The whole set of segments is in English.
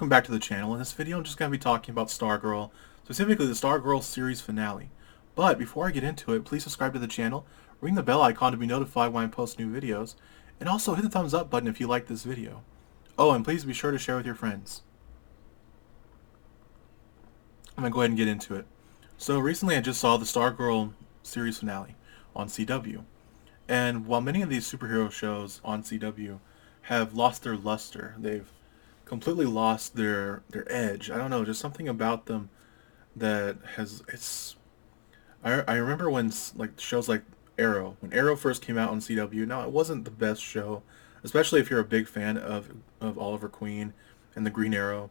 welcome back to the channel. In this video, I'm just going to be talking about Stargirl, specifically the Stargirl series finale. But before I get into it, please subscribe to the channel, ring the bell icon to be notified when I post new videos, and also hit the thumbs up button if you like this video. Oh, and please be sure to share with your friends. I'm going to go ahead and get into it. So recently I just saw the Stargirl series finale on CW. And while many of these superhero shows on CW have lost their luster, they've completely lost their edge. I don't know, just something about them that has it's. I remember when like shows like Arrow, when Arrow first came out on CW. Now it wasn't the best show, especially if you're a big fan of Oliver Queen and the Green Arrow.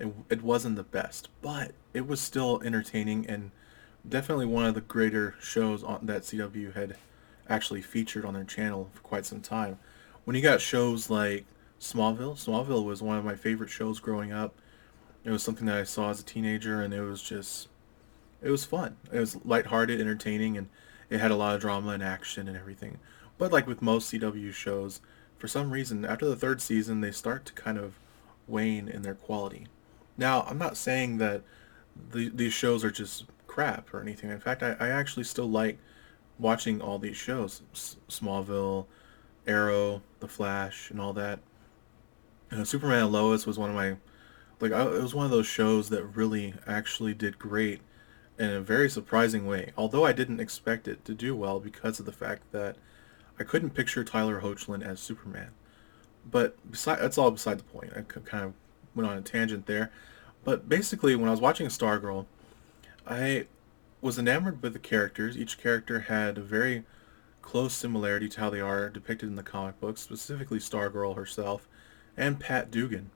It wasn't the best, but it was still entertaining and definitely one of the greater shows on that CW had actually featured on their channel for quite some time. When you got shows like Smallville was one of my favorite shows growing up. It was something that I saw as a teenager, and it was fun. It was lighthearted, entertaining, and it had a lot of drama and action and everything. But like with most CW shows, for some reason, after the third season, they start to kind of wane in their quality. Now, I'm not saying that these shows are just crap or anything. In fact, I actually still like watching all these shows. Smallville, Arrow, The Flash, and all that. Superman and Lois was one of my it was one of those shows that really actually did great in a very surprising way. Although I didn't expect it to do well because of the fact that I couldn't picture Tyler Hoechlin as Superman. But that's all beside the point. I kind of went on a tangent there. But basically, when I was watching Stargirl, I was enamored with the characters. Each character had a very close similarity to how they are depicted in the comic books, specifically Stargirl herself and Pat Dugan.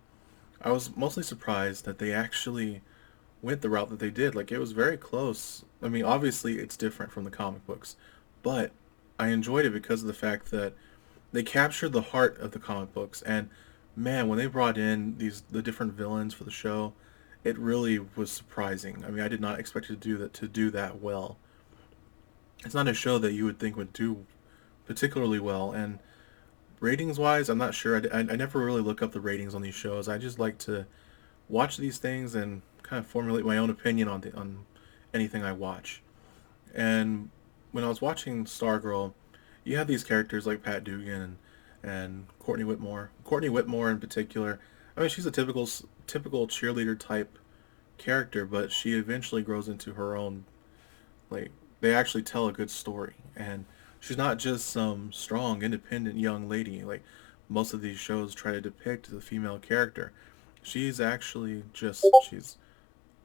I was mostly surprised that they actually went the route that they did. Like, it was very close. I mean, obviously it's different from the comic books, but I enjoyed it because of the fact that they captured the heart of the comic books. And man, when they brought in the different villains for the show, it really was surprising. I mean, I did not expect it to do that well. It's not a show that you would think would do particularly well, and ratings wise, I'm not sure. I never really look up the ratings on these shows. I just like to watch these things and kind of formulate my own opinion on anything I watch. And when I was watching Stargirl, you have these characters like Pat Dugan and Courtney Whitmore. Courtney Whitmore in particular. I mean, she's a typical cheerleader type character, but she eventually grows into her own. Like, they actually tell a good story, and she's not just some strong, independent young lady like most of these shows try to depict the female character. She's actually just she's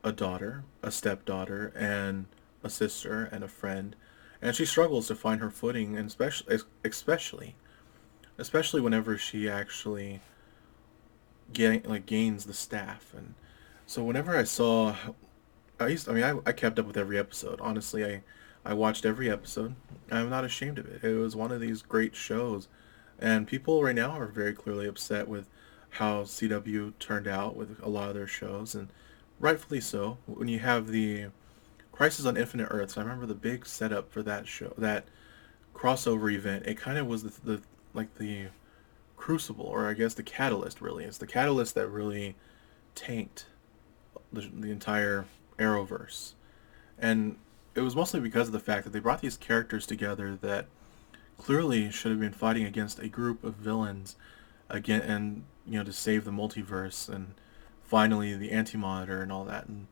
a daughter, a stepdaughter, and a sister and a friend, and she struggles to find her footing, and especially whenever she actually gains the staff. And so whenever I saw, I kept up with every episode. Honestly, I watched every episode. I'm not ashamed of it. It was one of these great shows, and people right now are very clearly upset with how CW turned out with a lot of their shows, and rightfully so. When you have the Crisis on Infinite Earths, I remember the big setup for that show, that crossover event. It kind of was the crucible, or I guess the catalyst. Really, it's the catalyst that really tanked the entire Arrowverse, and it was mostly because of the fact that they brought these characters together that clearly should have been fighting against a group of villains again, and to save the multiverse and finally the Anti-Monitor and all that. And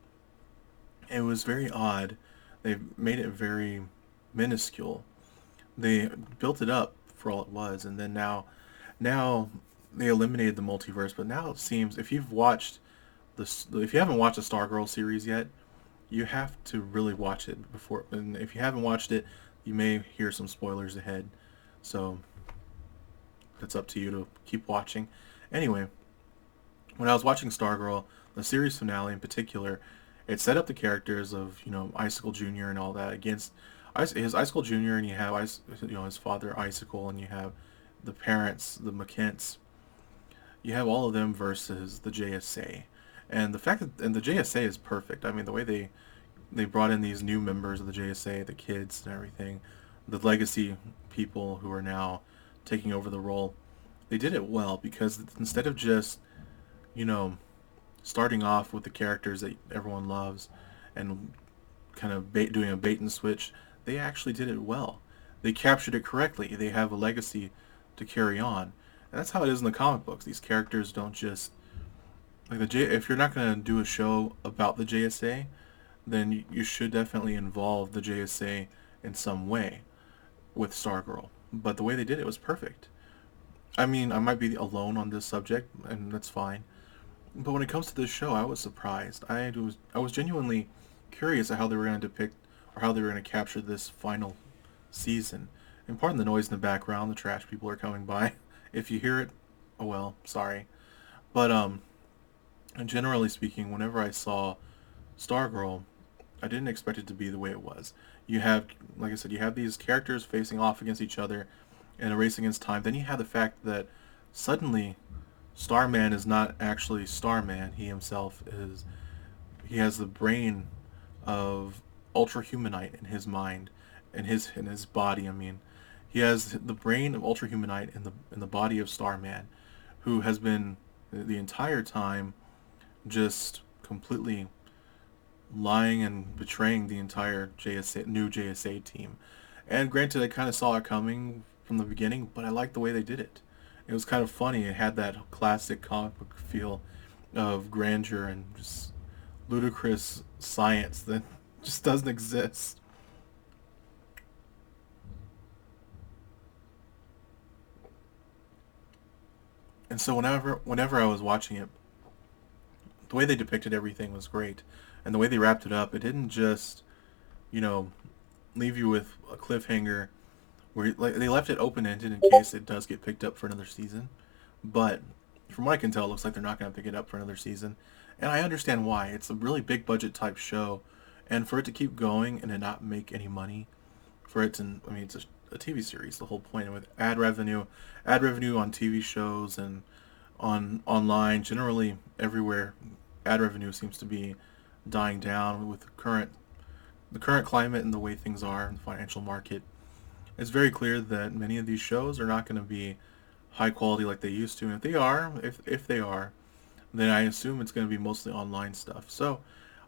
it was very odd. They made it very minuscule. They built it up for all it was, and then now they eliminated the multiverse. But now it seems, if you haven't watched the Stargirl series yet, you have to really watch it before. And if you haven't watched it, you may hear some spoilers ahead. So it's up to you to keep watching. Anyway, when I was watching Stargirl, the series finale in particular, it set up the characters of Icicle Jr. and all that against his Icicle Jr. and you have his father Icicle, and you have the parents, the McKents. You have all of them versus the JSA, and the JSA is perfect. I mean, the way they brought in these new members of the JSA, the kids and everything, the legacy people who are now taking over the role. They did it well because instead of just, you know, starting off with the characters that everyone loves and kind of doing a bait and switch, they actually did it well. They captured it correctly. They have a legacy to carry on. And that's how it is in the comic books. These characters don't just like if you're not going to do a show about the JSA, then you should definitely involve the JSA in some way with Stargirl. But the way they did it was perfect. I mean, I might be alone on this subject, and that's fine. But when it comes to this show, I was surprised. I was genuinely curious at how they were going to depict or how they were going to capture this final season. And pardon the noise in the background, the trash people are coming by. If you hear it, oh well, sorry. But and generally speaking, whenever I saw Stargirl, I didn't expect it to be the way it was. You have, like I said, you have these characters facing off against each other in a race against time. Then you have the fact that suddenly Starman is not actually Starman. He himself is. He has the brain of Ultra Humanite in his mind, in his body. I mean, he has the brain of Ultra Humanite in the body of Starman, who has been the entire time just completely lying and betraying the entire new JSA team. And granted, I kind of saw it coming from the beginning, but I liked the way they did it. It was kind of funny. It had that classic comic book feel of grandeur and just ludicrous science that just doesn't exist. And so whenever I was watching it, the way they depicted everything was great, and the way they wrapped it up, it didn't just you know leave you with a cliffhanger where like they left it open ended in case it does get picked up for another season. But from what I can tell, it looks like they're not going to pick it up for another season, and I understand why. It's a really big budget type show, and for it to keep going and to not make any money, for it to I mean it's a TV series. The whole point with ad revenue on TV shows and on online generally everywhere, ad revenue seems to be dying down with the current climate and the way things are in the financial market. It's very clear that many of these shows are not going to be high quality like they used to. And if they are, then I assume it's going to be mostly online stuff. So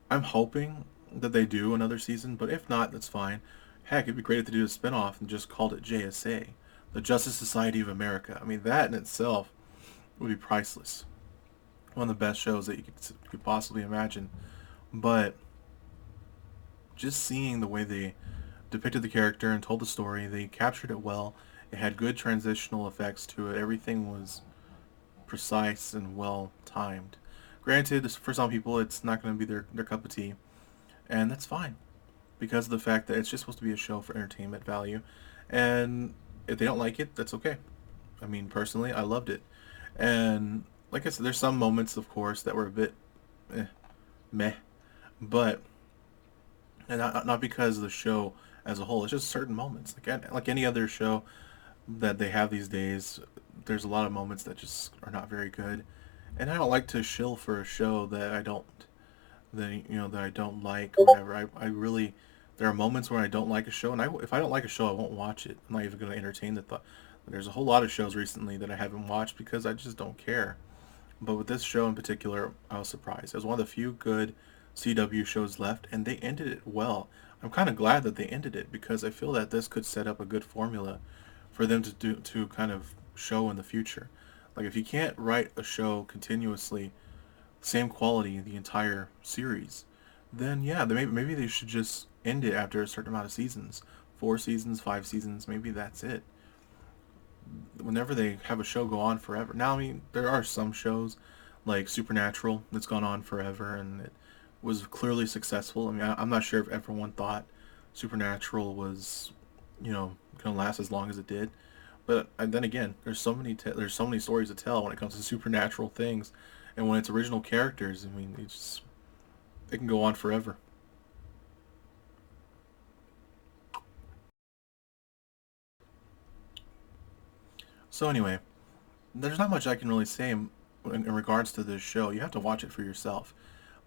I'm hoping that they do another season, but if not, that's fine. Heck, it'd be great if they do a spinoff and just called it JSA, the Justice Society of America. I mean, that in itself would be priceless. One of the best shows that you could possibly imagine. But just seeing the way they depicted the character and told the story, they captured it well. It had good transitional effects to it. Everything was precise and well timed. Granted, for some people, it's not going to be their cup of tea, and that's fine because of the fact that it's just supposed to be a show for entertainment value. And if they don't like it, that's okay. I mean, personally, I loved it. And like I said, there's some moments, of course, that were a bit eh, meh, but and not because of the show as a whole. It's just certain moments, like any other show that they have these days. There's a lot of moments that just are not very good, and I don't like to shill for a show that I don't like or whatever. I really there are moments where I don't like a show, and if I don't like a show, I won't watch it. I'm not even going to entertain the thought. There's a whole lot of shows recently that I haven't watched because I just don't care. But with this show in particular, I was surprised. It was one of the few good CW shows left, and they ended it well. I'm kind of glad that they ended it because I feel that this could set up a good formula for them to kind of show in the future. Like if you can't write a show continuously, same quality the entire series, then yeah, maybe they should just end it after a certain amount of seasons, 4 seasons, 5 seasons. Maybe that's it. Whenever they have a show go on forever. Now, I mean, there are some shows like Supernatural that's gone on forever and it was clearly successful. I mean, I'm not sure if everyone thought Supernatural was, going to last as long as it did. But and then again, there's so many stories to tell when it comes to supernatural things, and when it's original characters. I mean, it can go on forever. So anyway, there's not much I can really say in regards to this show. You have to watch it for yourself.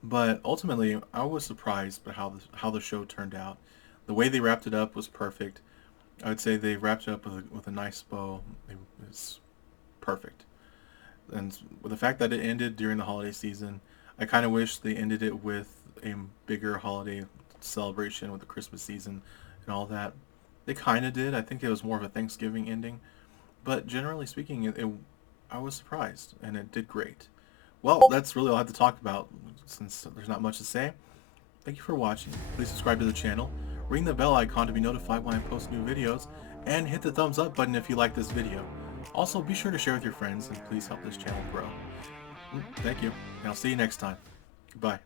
But ultimately, I was surprised by how the show turned out. The way they wrapped it up was perfect. I would say they wrapped it up with a nice bow. It was perfect. And with the fact that it ended during the holiday season, I kind of wish they ended it with a bigger holiday celebration with the Christmas season and all that. They kind of did. I think it was more of a Thanksgiving ending, but generally speaking, I was surprised and it did great. Well, that's really all I have to talk about since there's not much to say. Thank you for watching. Please subscribe to the channel, ring the bell icon to be notified when I post new videos, and hit the thumbs up button if you like this video. Also, be sure to share with your friends and please help this channel grow. Thank you, and I'll see you next time. Goodbye.